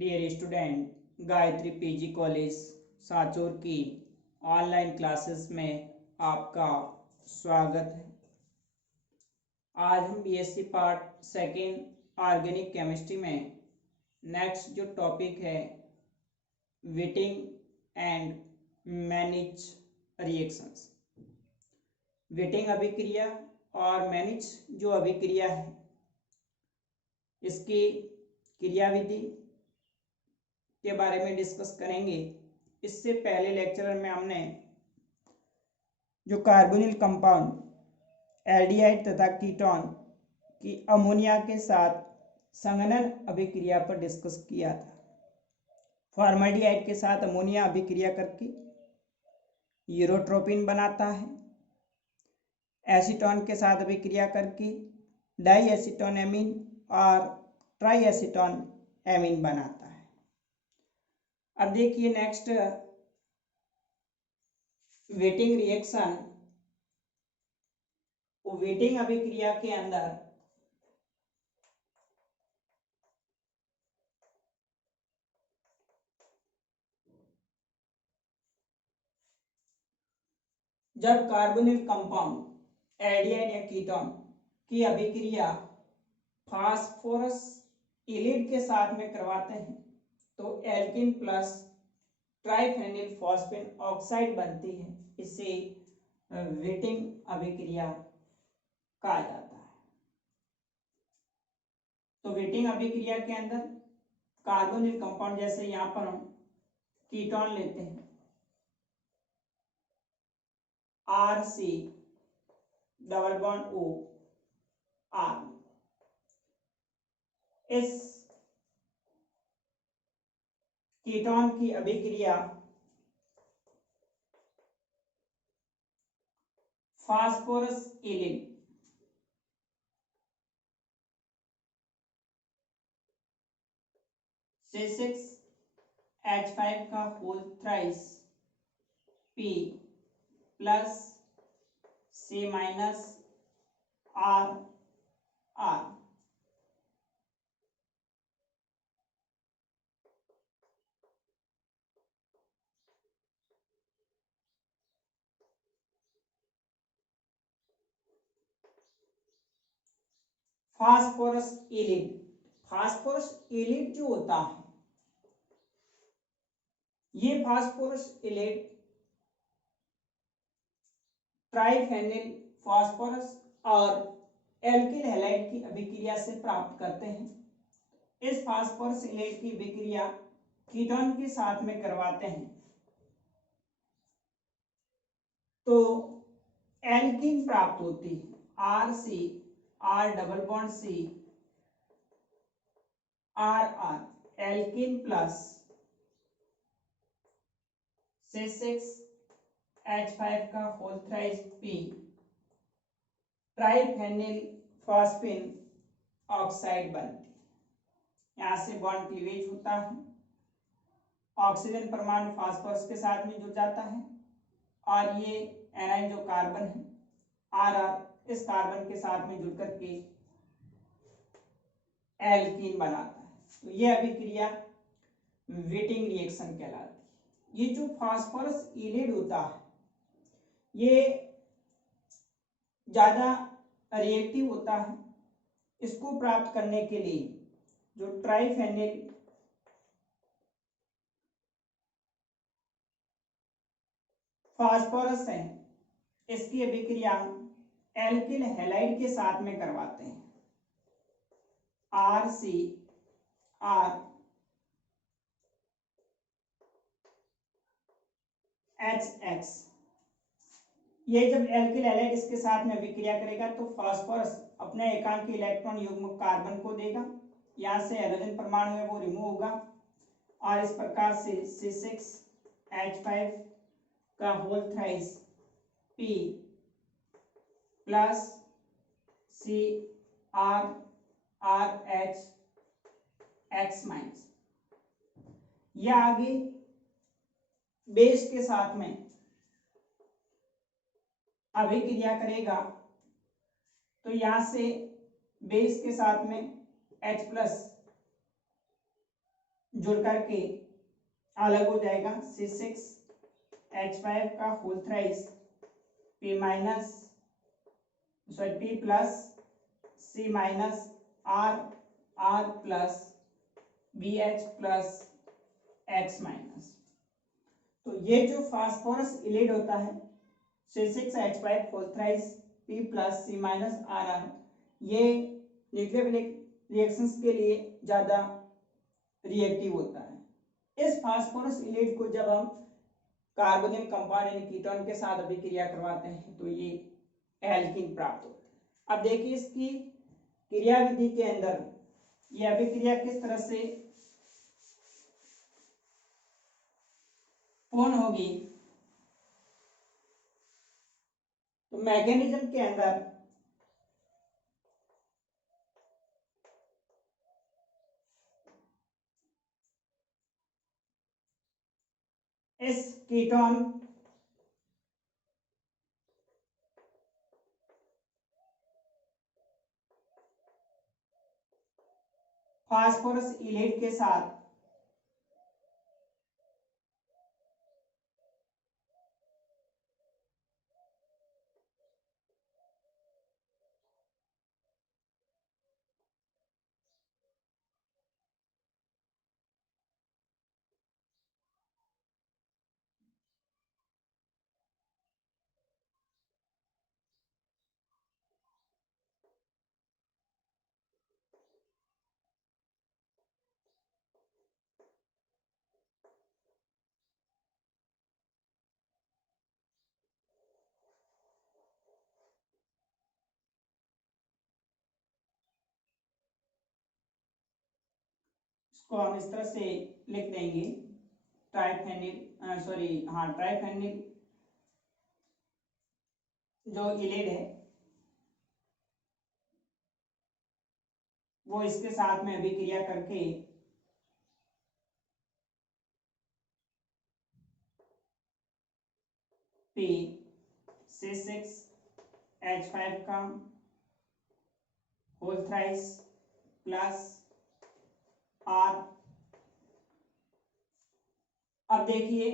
Dear student, Gayatri PG college Sanchore की online classes में आपका स्वागत है। आज हम BSc part second organic chemistry में नेक्स्ट जो टॉपिक है Wittig and Mannich reactions. Wittig अभिक्रिया और मैनेज जो अभिक्रिया है इसकी क्रियाविधि के बारे में डिस्कस करेंगे। इससे पहले लेक्चर में हमने जो कार्बोनिल कंपाउंड एल्डिहाइड तथा कीटोन की अमोनिया के साथ संघनन अभिक्रिया पर डिस्कस किया था। फॉर्मल्डिहाइड के साथ अमोनिया अभिक्रिया करके यूरोट्रोपिन बनाता है। एसीटोन के साथ अभिक्रिया करके डाई एसीटोन एमीन और ट्राई एसीटोन एमीन बनाता है। अब देखिए नेक्स्ट वेटिंग रिएक्शन। वेटिंग अभिक्रिया के अंदर जब कार्बोनिल कंपाउंड एल्डिहाइड या कीटोन की अभिक्रिया फास्फोरस इलिड के साथ में करवाते हैं तो एल्किन प्लस ट्राइफेनिल फॉस्फेन ऑक्साइड बनती है। इसे वेटिंग अभिक्रिया कहा जाता है। तो वेटिंग अभिक्रिया के अंदर कार्बोनिल कंपाउंड, जैसे यहां पर हम कीटोन लेते हैं RC double bond O R, इस कीटोन की अभिक्रिया फास्फोरस इलिड C6H5 का whole thrice P plus C minus R R phosphorus ylide. Phosphorus ylide जो होता है, ये फास्फोरस इलिड ट्राइफेनिल फास्फोरस और एल्किल हैलाइड की अभिक्रिया से प्राप्त करते हैं। इस फास्फोरस इलिड की अभिक्रिया कीटोन के साथ में करवाते हैं तो एल्किन प्राप्त होती है। RC R double bond C R R alkene plus C6H5 का whole thrice P triphenyl phosphine oxide बनती है। यहां से बॉन्ड क्लीवेज होता है। ऑक्सीजन परमाणु फास्फोरस के साथ में जुड़ जाता है और ये एनाइन जो कार्बन है RR इस कार्बन के साथ में जुड़ करके एल्कीन बनाता है। तो ये अभिक्रिया वेटिंग रिएक्शन कहलाती है। ये जो फास्फोरस इलिड होता है ये ज्यादा रिएक्टिव होता है। इसको प्राप्त करने के लिए जो ट्राइफेनिल फास्फोरस है इसकी अभिक्रिया एल्किल हैलाइड के साथ में करवाते हैं। RC R HX, ये जब एल्किल हैलाइड इसके साथ में अभिक्रिया करेगा तो फास्फोरस अपने एकांकी इलेक्ट्रॉन युग्म कार्बन को देगा। यहां से हाइड्रोजन परमाणु है वो रिमूव होगा और इस प्रकार से C6H5 का whole thrice P plus CRRH X minus यह आगे बेस के साथ में अभिक्रिया करेगा तो यहां से बेस के साथ में H प्लस जुड़ करके अलग हो जाएगा। C6H5 का whole thrice P minus P plus C minus R plus BH plus X minus. तो ये जो फास्फोरस इलेड होता है C6H5 whole thrice P plus C minus RR, ये न्यूक्लियोफिलिक रिएक्शंस के लिए ज़्यादा रिएक्टिव होता है। इस फास्फोरस इलेड को जब हम कार्बोनिल कंपाउंड यानी कीटोन के साथ अभिक्रिया करवाते हैं तो ये एल्कीन प्राप्त होता है। अब देखिए इसकी क्रिया विधि के अंदर ये अभिक्रिया किस तरह से पूर्ण होगी। तो मैकेनिज्म के अंदर इस कीटोन फास्फोरस इलेट के साथ इसको हम इस तरह से लिख देंगे ट्राइफेनिल जो इलेड है वो इसके साथ में अभिक्रिया करके P C6H5 का होल थ्राइस प्लस R। अब देखिए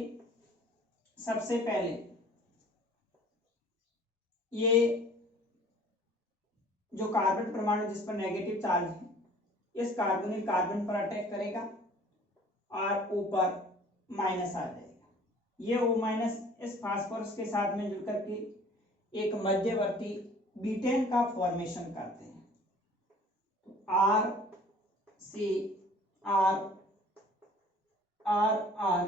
सबसे पहले ये जो कार्बन परमाणु जिस पर नेगेटिव चार्ज है इस कार्बोनिल कार्बन पर अटैक करेगा और ऊपर माइनस आ जाएगा। ये O माइनस इस फास्फोरस के साथ में जुड़ करके एक मध्यवर्ती बीटेन का फॉर्मेशन करते हैं। R C R R R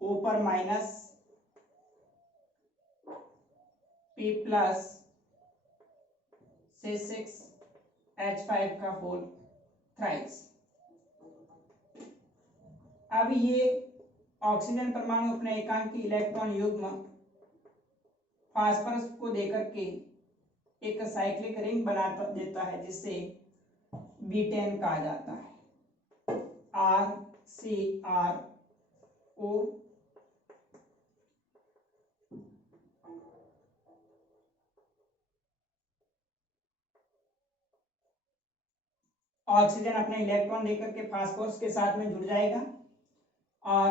ऊपर माइनस P प्लस C6H5 का होल थ्राइस। अब ये ऑक्सीजन परमाणु अपने एकांकी इलेक्ट्रॉन युग्म फास्फोरस को देकर के एक साइक्लिक रिंग बना देता है जिससे बीटेन कहा जाता है। RCRO ऑक्सीजन अपने इलेक्ट्रॉन देकर के फास्फोरस के साथ में जुड़ जाएगा और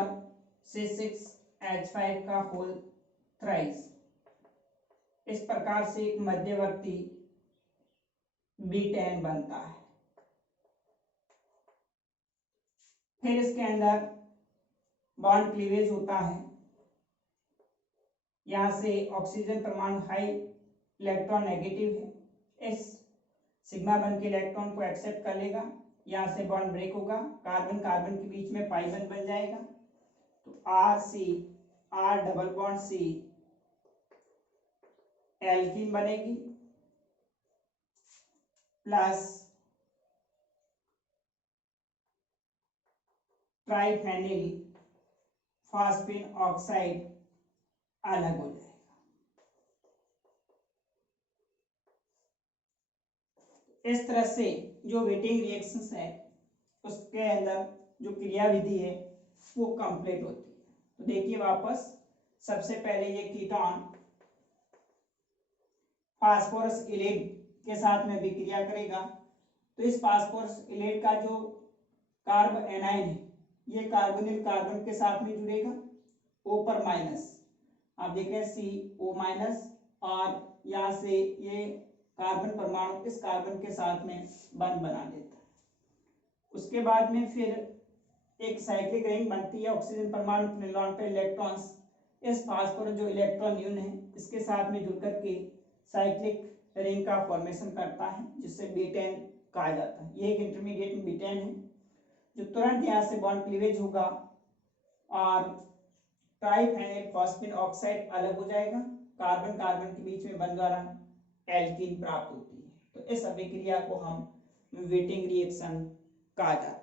C6H5 का होल थ्राइस इस प्रकार से एक मध्यवर्ती बीटेन बनता है। फिर इसके अंदर बॉन्ड क्लीवेज होता है। यहां से ऑक्सीजन परमाणु हाई इलेक्ट्रॉन नेगेटिव है, इस सिग्मा बन के इलेक्ट्रॉन को एक्सेप्ट कर लेगा। यहां से बॉन्ड ब्रेक होगा, कार्बन कार्बन के बीच में पाई बन जाएगा। तो R double bond C alkene बनेगी प्लस ट्राइफेनिल फास्फिन ऑक्साइड अलग हो जाएगा। इस तरह से जो वेटिंग रिएक्शंस है उसके अंदर जो क्रिया विधि है वो कंप्लीट होती है। तो देखिए वापस सबसे पहले ये कीटोन फास्फोरस इलेड के साथ में विक्रिया करेगा। तो इस फास्फोरस इलेड का जो कार्ब एनाइन है, ये कार्बोनिल कार्बन के साथ में जुड़ेगा, O पर माइनस, आप देख रहे हैं CO-, और यहाँ से ये कार्बन परमाणु इस कार्बन के साथ में बंध बना देता है। उसके बाद में फिर एक साइक्लिक रिंग बनती है, ऑक्सीजन परमाणु प्लेनॉन पे इलेक्ट्रॉन्स इस फास्फोरस जो इलेक्ट्रॉन न्यून है इसके साथ में जुड़कर के साइक्लिक रिंग का फॉर्मेशन करता है, जिससे बीटेन कहा जाता है। ये एक इंटरमीडिएट बीटेन है जो तुरंत यहाँ से बॉन्ड क्लीवेज होगा और ट्राइफेनाइल फॉस्फेट ऑक्साइड अलग हो जाएगा, कार्बन कार्बन के बीच में बंध द्वारा एल्कीन प्राप्त होती है। तो इस अभिक्रिया को हम वेटिंग रिएक्शन कहा जाता है।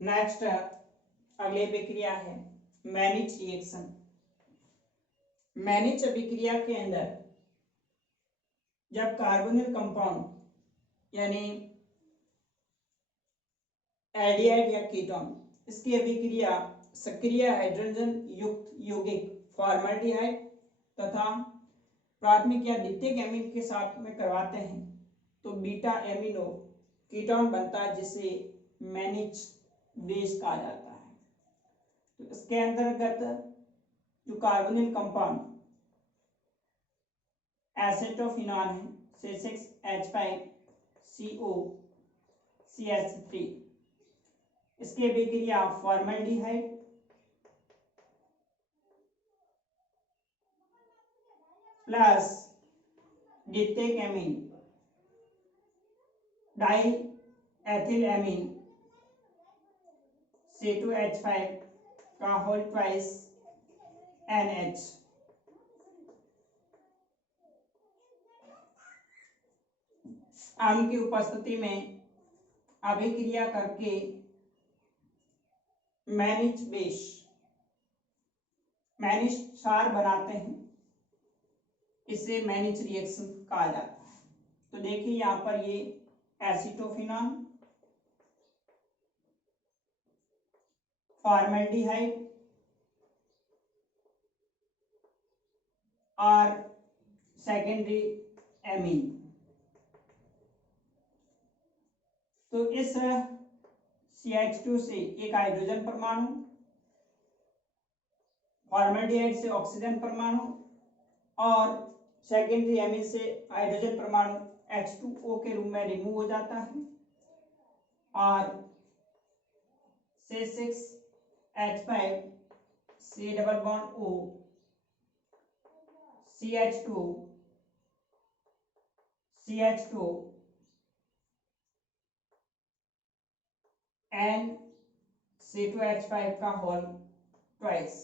नेक्स्ट अगली अभिक्रिया है मैनिच रिएक्शन। मैनिच अभिक्रिया के अंदर जब कार्बोनिल कंपाउंड यानी एल्डिहाइड या कीटोन इसकी अभिक्रिया सक्रिय हाइड्रोजन युक्त यौगिक फॉर्मल्डिहाइड तथा प्राथमिक या द्वितीयक एमीन के साथ में करवाते हैं तो बीटा एमिनो कीटोन बनता है, जिसे मैनिच बेस कहा जाता है। तो इसके अंतर्गत जो कार्बोनिल कंपाउंड एसेटोफिनॉन है C6H5COCH3 इसकी अभिक्रिया फॉर्मल्डिहाइड प्लस द्वितीयक amine die ethyl amine C2H5 का होल ट्वाइस NH अम्ल की उपस्थिति में अभिक्रिया करके मैनिच बेस मैनिच क्षार बनाते हैं, इसे मैनिच रिएक्शन कहा जाता है। तो देखिए यहाँ पर ये एसिटोफिनॉन फॉर्मल्डिहाइड और सेकेंडरी एमीन, तो इस CH2 से एक हाइड्रोजन परमाणु, फॉर्मल्डिहाइड से ऑक्सीजन परमाणु और सेकेंडरी एमीन से हाइड्रोजन परमाणु H2O के रूप में रिमूव हो जाता है और C6H5 C double bond O CH2 and C2H5 का whole twice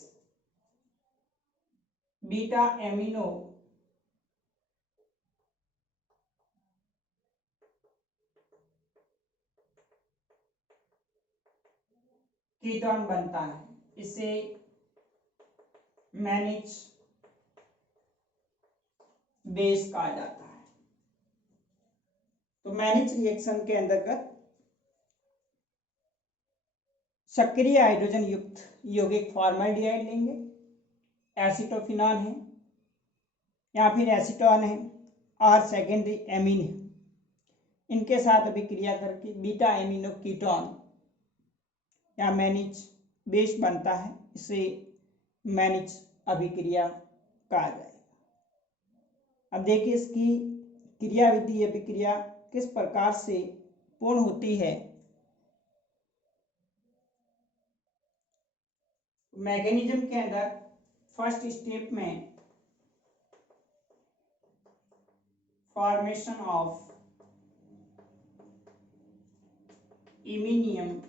beta amino ketone बनता है, इसे मैनिच बेस कहा जाता है। तो मैनिच रिएक्शन के अंतर्गत सक्रिय हाइड्रोजन युक्त यौगिक फॉर्मल्डिहाइड लेंगे, एसिटोफिनॉन है या फिर एसीटोन है और सेकेंडरी एमीन है, इनके साथ अभिक्रिया करके बीटा एमिनो कीटोन या मैनिच बेस बनता है, इसे मैनिच अभिक्रिया कहा जाएगा। अब देखिए इसकी क्रियाविधि अभिक्रिया किस प्रकार से पूर्ण होती है। मैकेनिज्म के अंदर फर्स्ट स्टेप में फॉर्मेशन ऑफ इमिनियम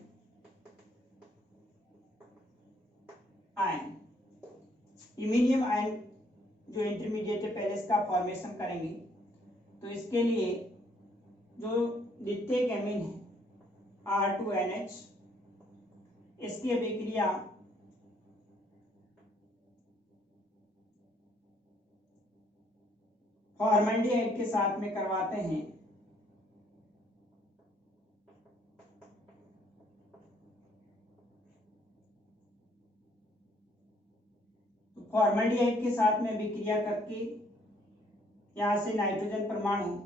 आयन, इमिनियम आयन जो इंटरमीडिएट है पहले इसका फॉर्मेशन करेंगे। तो इसके लिए जो द्वितीयक एमीन है R2NH, इसकी अभिक्रिया फॉर्मल्डिहाइड के साथ में करवाते हैं तो फॉर्मल्डिहाइड के साथ में विक्रिया करके यहां से नाइट्रोजन परमाणु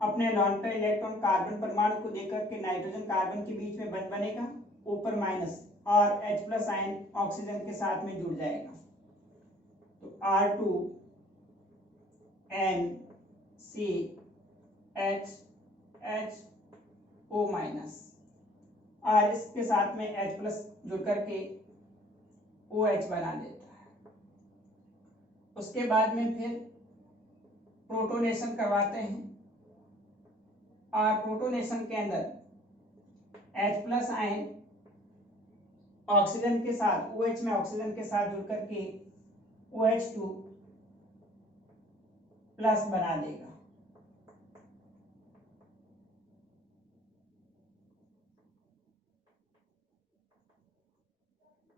अपने लॉन पे इलेक्ट्रॉन कार्बन परमाणु को देकर के नाइट्रोजन कार्बन के बीच में बंध बनेगा, ऊपर माइनस, और H प्लस आयन ऑक्सीजन के साथ में जुड़ जाएगा। तो R2NCHHO माइनस, और इसके साथ में H प्लस जुड़ करके OH बना देता है। उसके बाद में फिर प्रोटोनेशन करवाते हैं, और प्रोटोनेशन के अंदर H प्लस आयन ऑक्सीजन के साथ OH में ऑक्सीजन के साथ जुड़ करके OH2 प्लस बना देगा।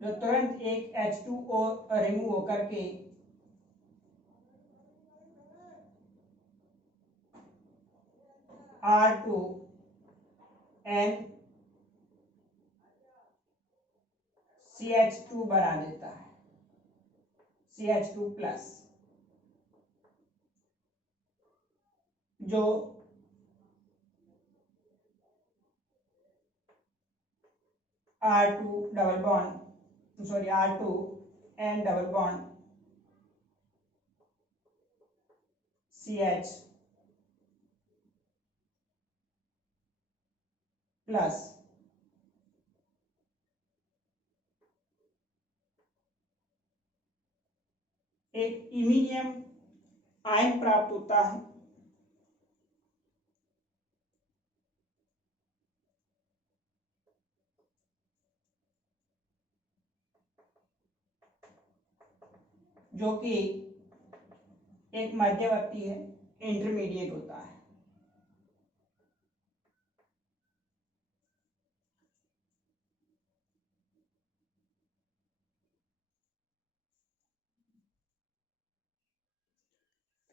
जो तुरंत एक H2O रिमूव होकर के R2NCH2 बना देता है, CH2 प्लस, जो R2N double bond CH plus एक इमीनियम आयन प्राप्त होता है, जो कि एक मध्यवर्ती है, इंटरमीडिएट होता है।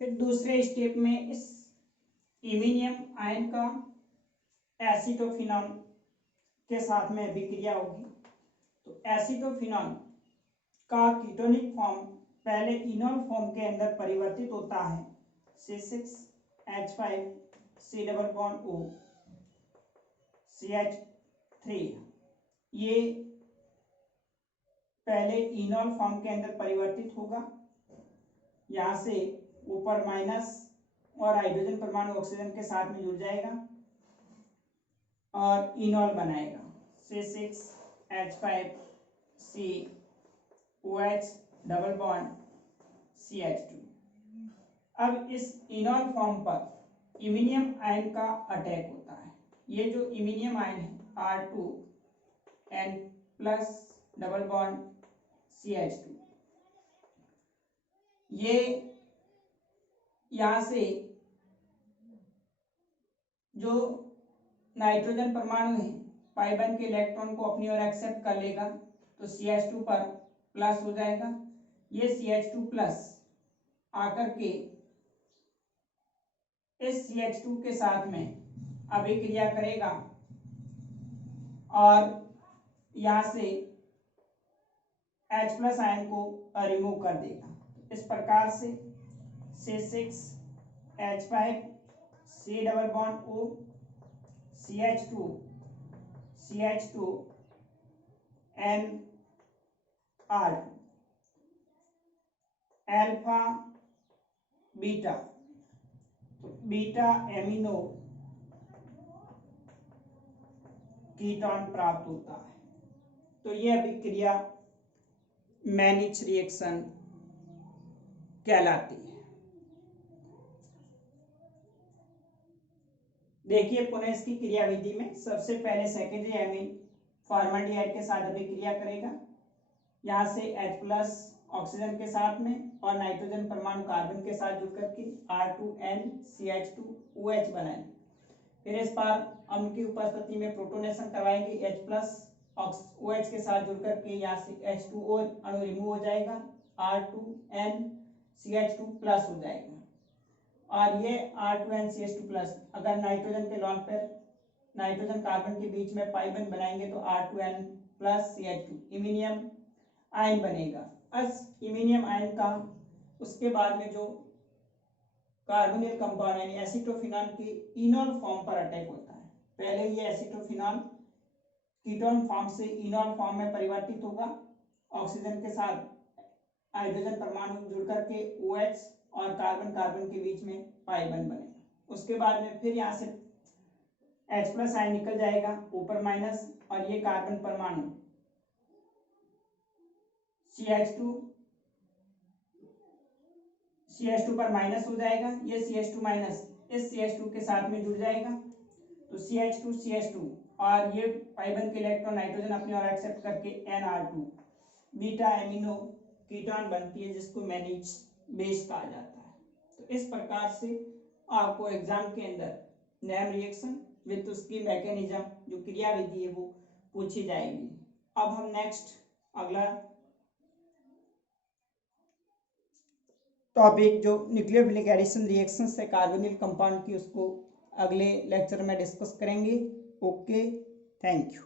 फिर दूसरे स्टेप में इस इमीनियम आयन का एसीटोफिनॉन के साथ में विक्रिया होगी। तो एसीटोफिनॉन का कीटोनिक फॉर्म पहले इनॉल फॉर्म के अंदर परिवर्तित होता है, C6H5 double bond O CH3। ये पहले इनॉल फॉर्म के अंदर परिवर्तित होगा, यहाँ से ऊपर माइनस और हाइड्रोजन परमाणु ऑक्सीजन के साथ में जुड़ जाएगा और इनॉल बनाएगा, C6H5COH डबल बॉन्ड CH2। अब इस इनॉल फॉर्म पर इमीनियम आयन का अटैक होता है। ये जो इमीनियम आयन है R2N plus double bond CH2, ये यहाँ से जो नाइट्रोजन परमाणु है पाई बन के इलेक्ट्रॉन को अपनी ओर एक्सेप्ट कर लेगा, तो CH2 पर प्लस हो जाएगा। ये CH2 प्लस आकर के इस CH2 के साथ में अभिक्रिया करेगा और यहाँ से H प्लस आयन को रिमूव कर देगा। इस प्रकार से C6H5 double bond O CH2 NR alpha beta, beta amino ketone प्राप्त होता है। तो यह अभिक्रिया मैनिच रिएक्शन कहलाती है। देखिए पुनः इसकी क्रियाविधि में सबसे पहले सेकेंडरी एमीन फॉर्मल्डिहाइड के साथ अभिक्रिया करेगा, यहाँ से H प्लस ऑक्सीजन के साथ में और नाइट्रोजन परमाणु कार्बन के साथ जुड़ करके R2NCH2OH बनाएंगे। फिर इस बार अम्ल की उपस्थिति में प्रोटोनेशन करवाएंगे, H प्लस OH के साथ जुड़ करके यहाँ से H2O अणु रिमूव हो जाएगा, R2NCH2 प्लस हो जाएगा। और ये R2NCH2 प्लस अगर नाइट्रोजन के लॉन्ग पेयर नाइट्रोजन कार्बन के बीच में पाई बॉन्ड बनाएंगे तो R2N प्लस CH2 इमिनियम आयन बनेगा। इस इमिनियम आयन का उसके बाद में जो कार्बोनिल कंपाउंड यानी एसिटोफिनॉल की इनॉल फॉर्म पर अटैक होता है। पहले ये एसिटोफिनॉल कीटोन फॉर्म से इनॉल फॉर्म में परिवर्तित होगा, ऑक्सीजन के साथ हाइड्रोजन परमाणु जुड़ करके OH और कार्बन कार्बन के बीच में पाई बॉन्ड बनेगा। उसके बाद में फिर यहाँ से H प्लस आयन निकल जाएगा ऊपर माइनस, और ये कार्बन परमाणु CH2 पर माइनस हो जाएगा, ये CH2 माइनस इस CH2 के साथ में जुड़ जाएगा तो CH2 और ये पाई बॉन्ड के इलेक्ट्रॉन नाइट्रोजन अपनी ओर एक्सेप्ट करके NR2 बीटा एमिनो कीटोन बनती है जिसको मैनीज बेस कहा जाता है। तो इस प्रकार से आपको एग्जाम के अंदर नेम रिएक्शन विद उसकी मैकेनिज्म जो क्रिया विधि है वो पूछी जाएगी। अब हम नेक्स्ट अगला टॉपिक जो न्यूक्लियोफिलिक एडिशन रिएक्शन से कार्बोनिल कंपाउंड की उसको अगले लेक्चर में डिस्कस करेंगे। Okay, thank you.